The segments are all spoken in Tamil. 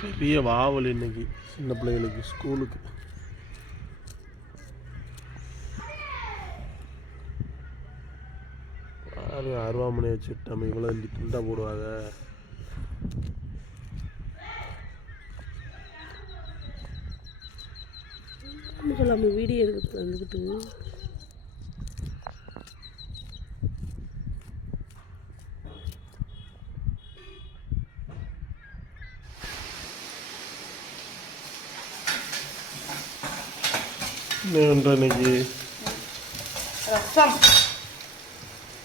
பெரிய வாவல் இன்னைக்கு சின்ன பிள்ளைகளுக்கு ஸ்கூலுக்கு. யாரு அருவாமனை வச்சுட்டு நம்ம இவ்வளோ இந்த துண்டா போடுவாங்க. நம்ம வீடியோ எடுக்கிறது வந்துக்கிட்டு. இன்னைக்கு ரசம்.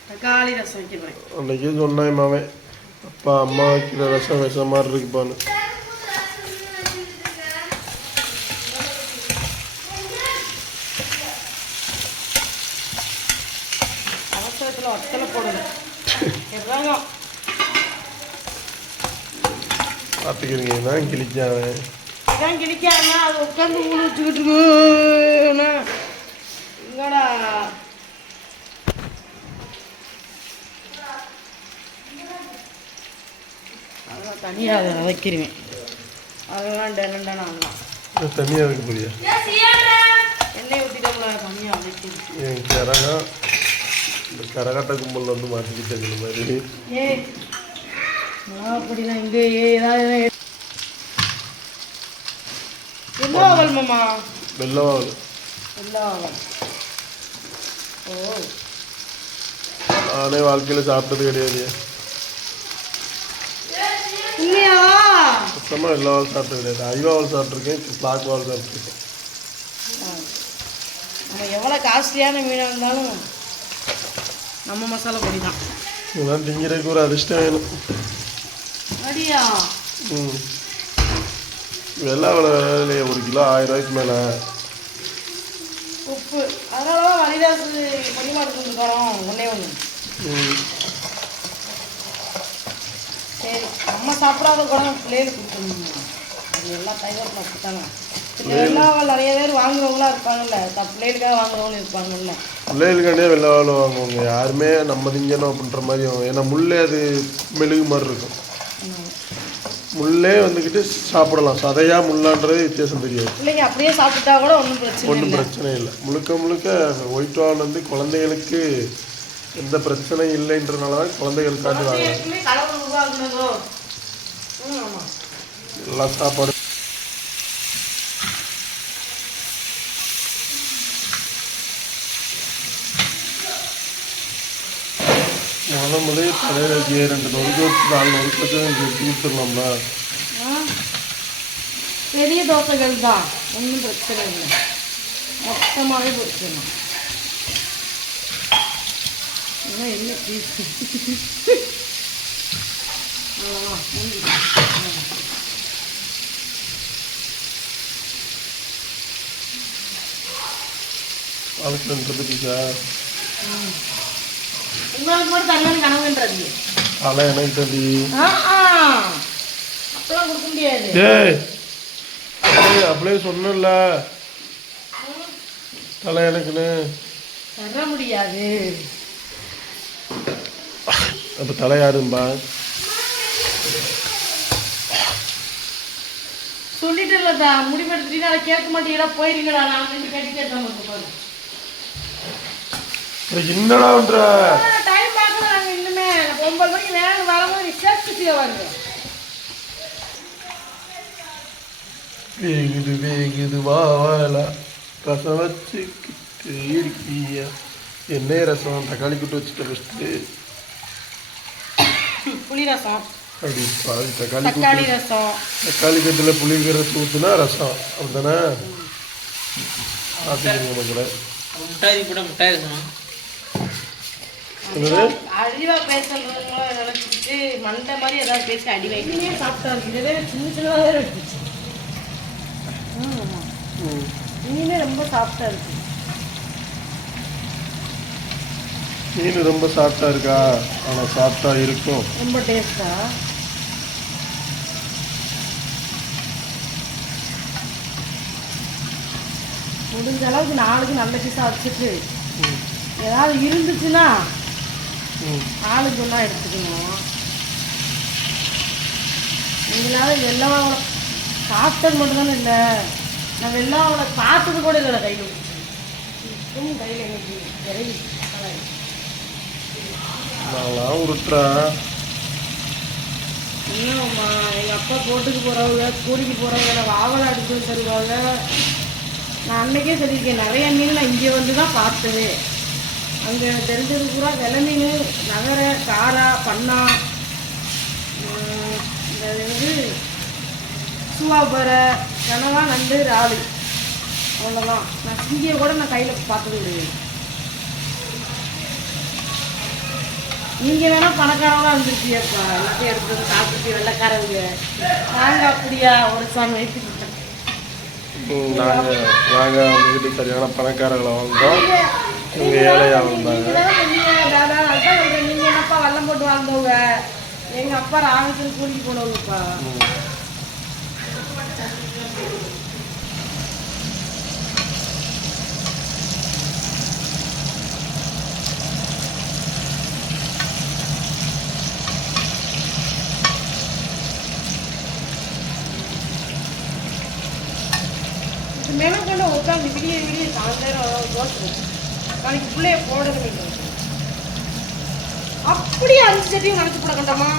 தக்காளி ரசம் வைக்க போகிறேன் அன்னைக்கு சொன்னான் மாவன் அப்பா அம்மா வைக்கிற ரசம் விஷம் மாதிரி இருக்குப்பான்னு. அவசரத்தில் ஒத்தலை பார்த்துக்கிறீங்க தான் கிழிச்சாவன் இதான் கிடைக்காம அது உட்காந்து ஊழ வச்சுக்கிட்டு தனியாக அதை வதக்கிடுவேன். அதெல்லாம் டெனன் டென ஆகலாம் தனியாக இருக்க போறியா? எண்ணெய் ஊற்றிட்டோம்ல தனியாக வதக்கிடுவேன் என் கரகா இந்த கரகாட்ட கும்பல் வந்து மாட்டிக்கிட்டாங்க இந்த மாதிரி. அப்படிலாம் இங்கே ஏதாவது மாமா? ஓ. நானே வாழ்க்கையில் சாப்பிட்டது கிடையாது. உண்மையா சுத்தமாக எல்லா வால் சாப்பிட்டது கிடையாது. ஐவாவல் சாப்பிட்ருக்கேன் பிளாக் வால் சாப்பிட்ருக்கேன் நம்ம எவ்வளோ காஸ்ட்லியான மீனாக இருந்தாலும் நம்ம மசாலா பொடி தான். இதெல்லாம் திங்கிறதுக்கு ஒரு அதிர்ஷ்டம் வேணும். அடியா ம். வெள்ளை விலையிலே ஒரு கிலோ ஆயிரம் ரூபாய்க்கு மேலே. உப்பு. அதனால தான் வழிதாசு பள்ளிமாடு கொண்டு தரோம் ஒன்றே ஒன்று ம் சரி நம்ம சாப்பிடாத கூட பிள்ளைகளுக்கு கொடுத்துருந்தோம் அது எல்லா டைவரும் அப்படித்தானே. எல்லாம் நிறைய பேர் வாங்குறவங்களா இருப்பாங்கல்ல. த பிள்ளைகளுக்காக வாங்குறவங்களும் இருப்பாங்கல்ல. பிள்ளைகளுக்காண்டே வெள்ளை வால் வாங்குவாங்க. யாருமே நம்ம திங்கணும் அப்படின்ற மாதிரி வாங்குவாங்க ஏன்னா முள்ளே அது மெழுகு மாதிரி இருக்கும். முள்ளே வந்துக்கிட்டு சாப்பிடலாம். சதையா முள்ளான்றது வித்தியாசம் தெரியாது. பிள்ளைங்க அப்படியே சாப்பிட்டா கூட ஒன்றும் பிரச்சனை ஒன்றும் இல்லை. பிரச்சனை இல்லை. முழுக்க முழுக்க ஒயிட் வால் வந்து குழந்தைகளுக்கு எந்த பிரச்சனையும் இல்லைன்றனால தான் குழந்தைகளுக்காண்டி வாங்க எப்பவுமே கடவுள் உருவாக்குனதோ ம் ஆமாம் எல்லா சாப்பாடு முதல்ல முதலே தலையில் வச்சு ரெண்டு நொறுக்கு வச்சு நாலு நொறுக்கு வச்சு வச்சு ஊற்றுடலாம்ல ஆ? பெரிய தோசைகள் தான் ஒன்றும் பிரச்சனை இல்லை மொத்தமாகவே பொரிச்சிடலாம் இதெல்லாம் என்ன பீஸ் அவ்வளோதான் முடிஞ்சுது. அதுக்கு ரெண்டு பீஸா உங்களுக்கு மட்டும் தனியான கனவுன்றது தலை எனக்கு தம்பி ஆ ஆ. அப்பெல்லாம் கொடுக்க முடியாது. ஏய் அப்படியே சொன்னல தலை எனக்குன்னு தர முடியாது. அப்போ தலை யாரும்பா? சொல்லிட்டு இல்லதா முடிவெடுத்துட்டீங்கன்னா அதை கேட்க மாட்டீங்களா? போயிருங்கடா நான் வந்து கேட்டுட்டே தான் பாருங்க என்னடான்ற டைம் பார்க்கல நாங்கள் இன்னுமே. ஒன்பது மணிக்கு வேலை வரும்போது விசேஷத்துக்கு வருங்க வேகுது வேகுது வாழ. ரசம் வச்சுக்கிட்டு இருக்கியா. என்ன ரசம் தக்காளி கூட்டு வச்சுட்ட ஃபஸ்ட்டு புளி ரசம். அப்படி பாதி தக்காளி தக்காளி ரசம். தக்காளி கட்டில் புளிங்கிற ஊற்றுனா ரசம். அப்படிதானே பார்த்துக்கிறீங்க மக்களை முட்டாய் கூட முட்டாய் இருக்கணும் பேசுறவங்கள நினைச்சிட்டு மண்டை மாதிரி ஏதாவது பேசி அடி வைக்கணும் சாப்பிட்டா இருக்கு இதே சின்ன சின்னதாக இருந்துச்சு. ம். இனிமே ரொம்ப சாஃப்டா இருக்கு. மீன் ரொம்ப சாஃப்டாக இருக்கா? ஆனால் சாஃப்டாக இருக்கும். ரொம்ப டேஸ்டா முடிஞ்ச அளவுக்கு நாளுக்கு நல்ல பீஸாக வச்சுட்டு ம். ஏதாவது இருந்துச்சுன்னா ஆளுக்கு ஒன்றா எடுத்துக்கணும். நீங்களாவது எல்லாம் சாப்பிட்டது மட்டும்தானே இல்லை நான் வெள்ளாவில் பார்த்தது கூட இல்லை கையில் இப்பவும் கையில் எனக்கு விரைவி நாங்களாம் உருட்டுறேன். என்னம்மா எங்கள் அப்பா போட்டுக்கு போகிறவங்க கூலிக்கு போகிறவங்க வாவலை அடிச்சு வந்து தருவாங்க நான் அன்னைக்கே சொல்லியிருக்கேன் நிறைய மீன் நான் இங்கே வந்து தான் பார்த்தேன். அங்கே தெரிஞ்சது பூரா வெலை மீன் காரா பண்ணா இந்த இது சுவாபரை கனவா நண்டு ராலு அவ்வளோதான் நான் சிங்கியை கூட நான் கையில் பார்த்தது கிடையாது நீங்கள் வேணால் பணக்காரங்களாக இருந்திருப்பியப்பா எல்லாத்தையும் எடுத்து சாப்பிட்டு வெள்ளைக்காரங்க. நாங்கள் அப்படியா ஒரு சாமி வைத்துக்கிட்டோம் நாங்கள் நாங்கள் சரியான பணக்காரங்களை வந்தோம் இவங்க ஏழையாக வந்தாங்க நீங்கள் என்னப்பா போட்டு வாழ்ந்தவங்க? எங்கள் அப்பா ராமத்தில் கூலிக்கு போனவங்கப்பா. மேலும் கொண்டு உட்காந்து விடிய விடிய சாயந்தரம் போட்டு நாளைக்கு பிள்ளைய போடணும் அப்படியே அஞ்சு சட்டியும் நினச்சி போட கண்டமா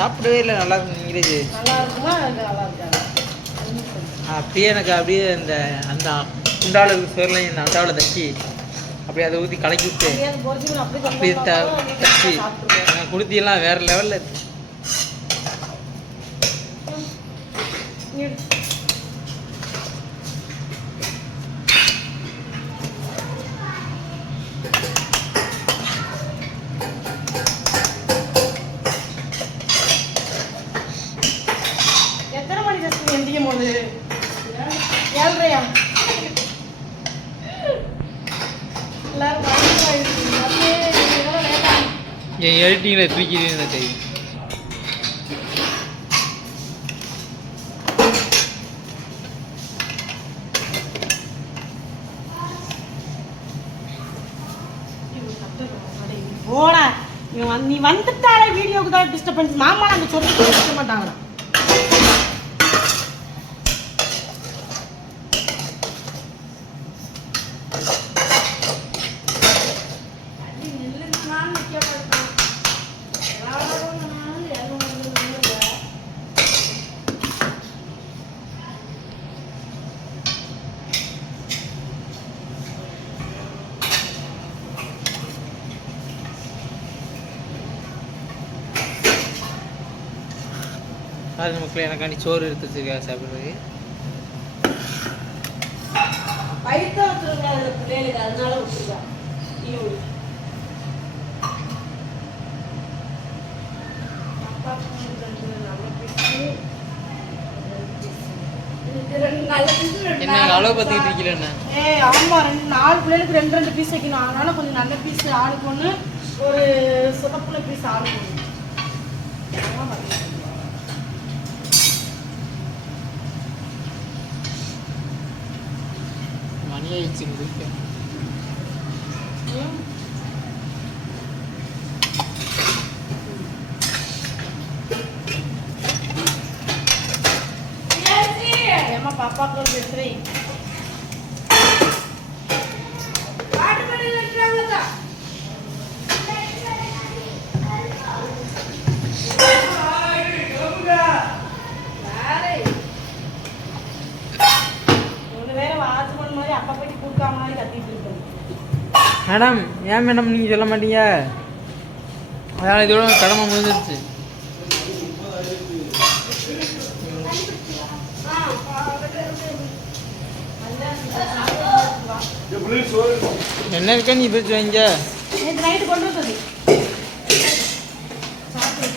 சாப்பிடவே இல்லை நல்லா இருக்கும் நல்லா இருக்குமா நல்லா அப்படியே எனக்கு அப்படியே அந்த அந்த குண்டாவில் சோர்லையும் இந்த அண்டாவில் தச்சு அப்படியே அதை ஊற்றி கலக்கி விட்டு அப்படியே த தச்சு சாப்பிட்டுருவேன் எனக்கு குடுத்தியெல்லாம் வேறு லெவலில் எந்திக்கும் போது ஏழ்றையா எல்லாரும் தூக்கிடுவீங்க கை. போடா. இவன் நீ வந்துட்டாலே வீடியோக்கு தான் டிஸ்டர்பன்ஸ் மாமா அந்த சொல்லி கொடுக்க மாட்டாங்கடா பாருங்க மக்களே எனக்காண்டி சோறு எடுத்து வச்சிருக்கா சாப்பிட்றது வயிற்ற வச்சிருக்கா அதுல பிள்ளைகளுக்கு. அதனால விட்டுருக்கா ஈவு என்ன அளவு பார்த்துக்கிட்டு இருக்கீங்களா ஏய் ஆமா ரெண்டு நாலு பிள்ளைகளுக்கு ரெண்டு ரெண்டு பீஸ் வைக்கணும். அதனால கொஞ்சம் நல்ல பீஸ் ஆளுக்கு ஒன்று ஒரு சிறப்புல பீஸ் ஆளுக்கு ஒன்று านี่จริงหรือเปล่าเย้ที่เดี๋ยวมาป้าป้าก็จะตี மேடம் ஏன் மேடம் நீங்கள் சொல்ல மாட்டீங்க? அதான் இதோட கடமை முடிஞ்சிருச்சு. என்ன இருக்கா? நீ பிரிச்சு வைங்க நேற்று நைட்டு கொண்டு வந்தது சாப்பிடு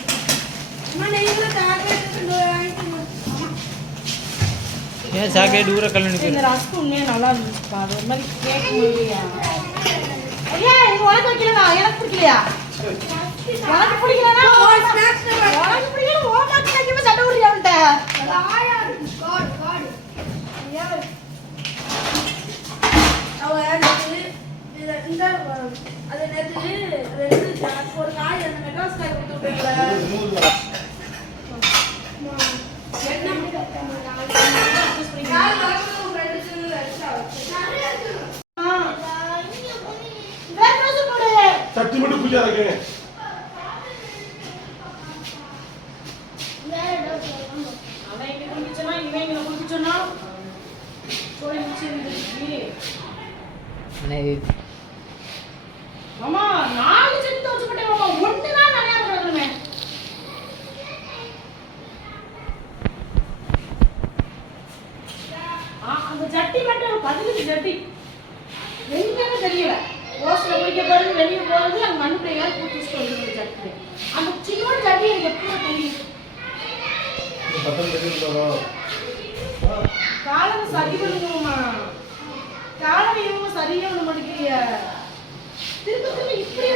ஏன் சாக்லேட் ஊற கல்லணி இந்த ரஸ்க் உண்மையாக நல்லா இருந்துச்சுப்பா அது ஒரு மாதிரி கேட்க முடியலையா ஐயா எனக்கு உனக்கு வைக்கலடா எனக்கு பிடிக்கலையா உனக்கு பிடிக்கலனா உனக்கு பிடிக்கல ஓமாக்கு வைக்காம சட்டை உரிய அவன்கிட்ட வேற ட்ரெஸ் போடு சட்டி மட்டும் பூஜா இருக்கேன் அவன் இங்க குளிச்சனா இவன் இங்க குளிச்சனா சொல்லி முடிச்சிருந்துச்சு அண்ணே, இது மாமா நாலு செட்டு துவச்சு போட்டேன் மாமா. ஒன்று தான் நிறையா அந்த ஜட்டி மட்டும் பதினஞ்சு ஜட்டி. எங்கன்னு தெரியல. ஓசில் குடிக்க போகிறது வெளியே போகிறது அங்கே மண்ணு பிள்ளைங்க கூட்டி வந்து ஜட்டி அந்த சின்னோட ஜட்டி எனக்கு எப்போ தெரியும்? காலம் சரி பண்ணுங்கம்மா காலம் இவங்க சரியா ஒன்று மாட்டேங்கிறீங்க திரும்ப திரும்ப இப்படி